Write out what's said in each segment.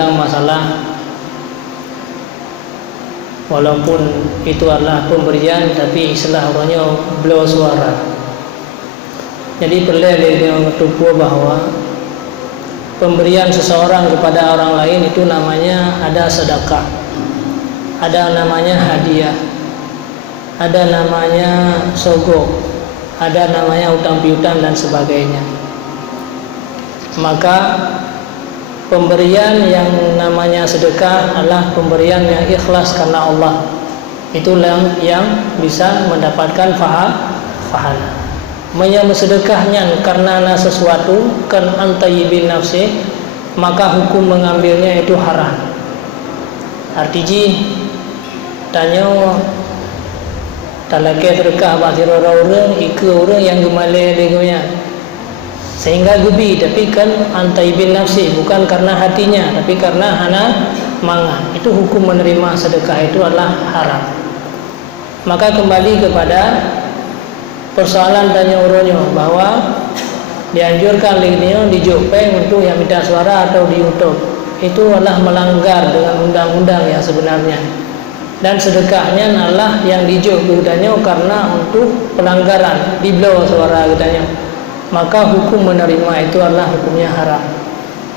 tentang masalah walaupun itu adalah pemberian, tapi istilah orangnya blow suara. Jadi perlu ditupu bahwa pemberian seseorang kepada orang lain itu namanya ada sedekah, ada namanya hadiah, ada namanya sogok, ada namanya utang piutang dan sebagainya. Maka pemberian yang namanya sedekah adalah pemberian yang ikhlas karena Allah. Itulah yang bisa mendapatkan pahala. Menyambut sedekahnya karena sesuatu kan antayibin nafsi, maka hukum mengambilnya itu haram. Artinya tanya talakai sedekah bagi orang orang yang gemale legonya sehingga gubi, tapi kan antayibin nafsi, bukan karena hatinya tapi karena hana manga. Itu hukum menerima sedekah itu adalah haram. Maka kembali kepada persoalan tanya uronyo bahwa dianjurkan linknya dijopeng untuk yang minta suara atau di YouTube, itu adalah melanggar dengan undang-undang yang sebenarnya. Dan sedekahnya adalah yang dijop katanya karena untuk pelanggaran di blow suara katanya, maka hukum menerima itu adalah hukumnya haram.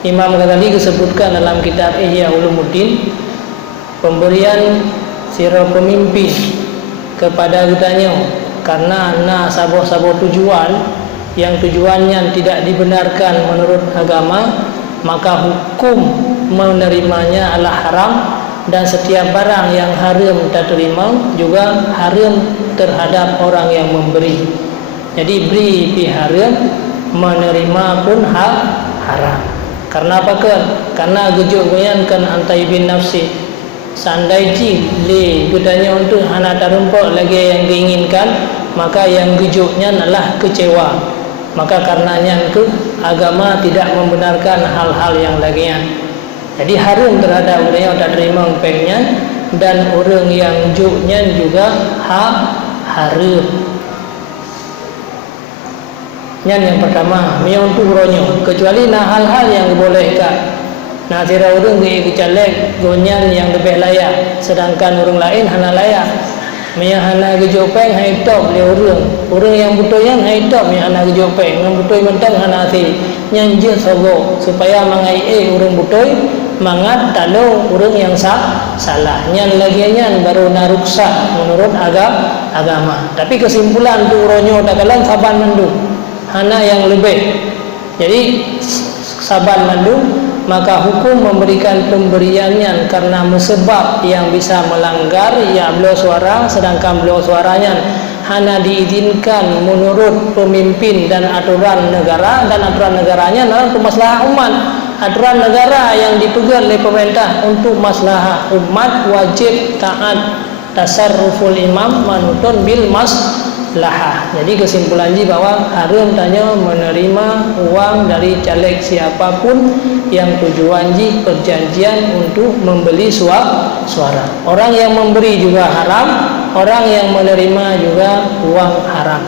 Imam Ghazali disebutkan dalam kitab Ihya Ulumuddin, pemberian sirah pemimpin kepada katanya karena sabah-sabah tujuan yang tujuannya tidak dibenarkan menurut agama, maka hukum menerimanya adalah haram. Dan setiap barang yang haram diterima juga haram terhadap orang yang memberi. Jadi beri pi haram, menerima pun haram. Karena apa kan? Karena gejoknya kan antaibin nafsi. Sandai ji le gudanya untuk hana tarumpok lagi yang diinginkan, maka yang gejoknya adalah kecewa. Maka karenanya itu agama tidak membenarkan hal-hal yang laginya. Jadi haram terhadap orang yang tak terima umpengnya, dan orang yang juknya juga haram. Yang pertama, untuk ronyo, kecuali hal-hal yang dibolehkan. Sira orang kecalek gonyan yang lebih layak, sedangkan orang lain hana layak. Hana kejopeng hai top le orang yang butuh yang hai top hana kejopeng, yang butuh mentang hana ti nyanjil sogo supaya mangai orang butuh mangat talo orang yang salah. Nyan laginya baru naruksa menurut agama. Tapi kesimpulan tu ronyo dakalan saban mendung hana yang lebih. Jadi saban mendung, maka hukum memberikan pemberiannya karena mesebab yang bisa melanggar ya beliau suara, sedangkan beliau suaranya hanya diizinkan menurut pemimpin dan aturan negara, dan aturan negaranya adalah untuk masalah umat. Aturan negara yang dipegang oleh pemerintah untuk masalah umat wajib taat tasarruful imam manutun bil maslahah. Jadi kesimpulannya bahwa haram tanya menerima uang dari caleg siapapun yang tujuannya perjanjian untuk membeli suara. Orang yang memberi juga haram, orang yang menerima juga uang haram.